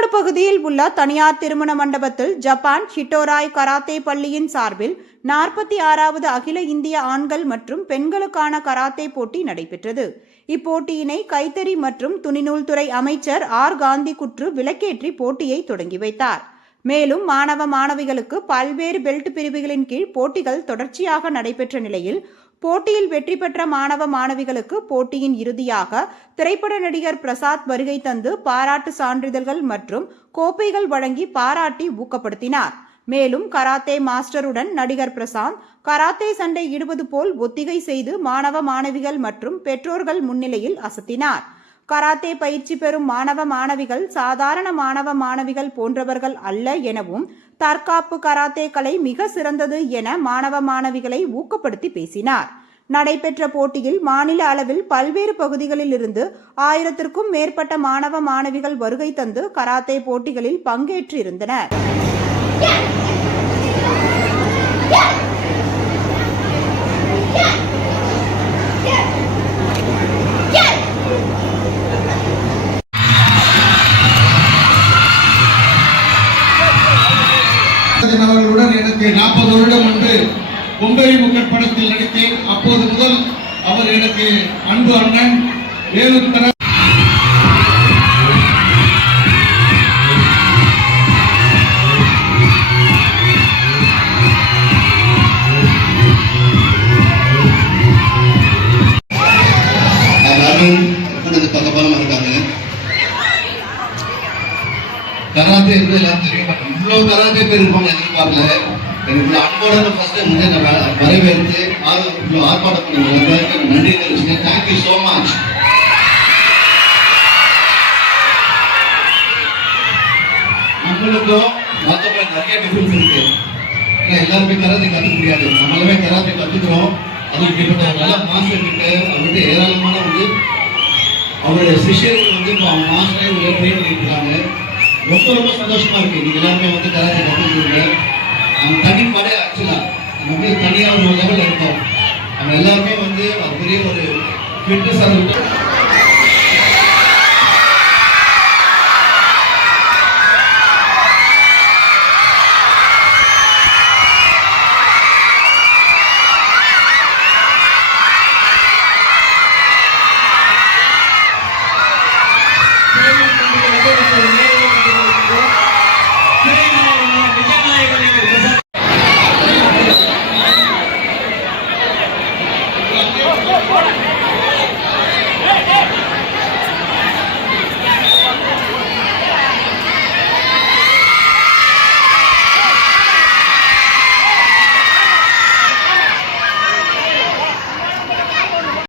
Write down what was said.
பகுதியில் உள்ள தனியார் திருமண மண்டபத்தில் ஜப்பான் ஹிட்டோராய் கராத்தே பள்ளியின் சார்பில் நாற்பத்தி ஆறாவது அகில இந்திய ஆண்கள் மற்றும் பெண்களுக்கான கராத்தே போட்டி நடைபெற்றது. இப்போட்டியினை கைத்தறி மற்றும் துணிநூல் துறை அமைச்சர் ஆர். காந்தி குற்று விளக்கேற்றி போட்டியை தொடங்கி வைத்தார். மேலும் மாணவ மாணவிகளுக்கு பல்வேறு பெல்ட் பிரிவுகளின் கீழ் போட்டிகள் தொடர்ச்சியாக நடைபெற்ற நிலையில் போட்டியில் வெற்றி பெற்ற மாணவ மாணவிகளுக்கு போட்டியின் இறுதியாக திரைப்பட நடிகர் பிரசாத் வருகை தந்து பாராட்டு சான்றிதழ்கள் மற்றும் கோப்பைகள் வழங்கி பாராட்டி ஊக்கப்படுத்தினார். மேலும் கராத்தே மாஸ்டருடன் நடிகர் பிரசாந்த் கராத்தே சண்டை இடுவது போல் ஒத்திகை செய்து மாணவ மாணவிகள் மற்றும் பெற்றோர்கள் முன்னிலையில் அசத்தினார். கராத்தே பயிற்சி பெறும் மாணவ மாணவிகள் சாதாரண மாணவ மாணவிகள் போன்றவர்கள் அல்ல எனவும் தற்காப்பு கராத்தே கலை மிக சிறந்தது என மாணவ மாணவிகளை ஊக்கப்படுத்தி பேசினார். நடைபெற்ற போட்டியில் மாநில அளவில் பல்வேறு பகுதிகளில் இருந்து ஆயிரத்திற்கும் மேற்பட்ட மாணவ மாணவிகள் வருகை தந்து கராத்தே போட்டிகளில் பங்கேற்றிருந்தனர். அவர்களுடன் எனக்கு நாற்பது வருடம் முன்பு கொம்பேரி முக்கட் படத்தில் நடித்தேன். அப்போது முதல் அவர் எனக்கு அன்பு அண்ணன் வேலூர் தர கராத்தே இருந்து எல்லாம் தெரியும்? இவ்வளவு கராத்தே பேர் இருப்பாங்க எதிர்பார்க்கல. எனக்கு அன்போட ஃபர்ஸ்ட் வந்து நான் வரவேற்று ஆறு ஆர்ப்பாட்டம் பண்ணி எல்லாருக்கும் நன்றி தெரிவிச்சுக்கேன் தேங்க்யூ ஸோ மச் நம்மளுக்கும் மற்றவங்க நிறைய டிஃபரன்ஸ் இருக்கு. எல்லாருமே கராத்தே கற்றுக்க முடியாது. நம்மளுமே கராத்தே கற்றுக்கிறோம் அது இப்படிப்பட்ட நல்ல மாஸ்டர் கிட்ட அவர்கிட்ட ஏராளமான வந்து அவருடைய சிஷியர்கள் வந்து இப்போ அவங்க மாஸ்டரே ட்ரெயின் ரொம்ப ரொம்ப சந்தோஷமா இருக்கு. நீங்க எல்லாருமே வந்து கராத்தே கற்றுக்கிறீங்க நம்ம தனிப்படை ஆக்சுவலாக நம்ம போய் தனியாக ஒரு லெவலில் இருந்தோம் நம்ம எல்லாருமே வந்து அது ஒரு ஃபிட்னஸ் அது Thank you.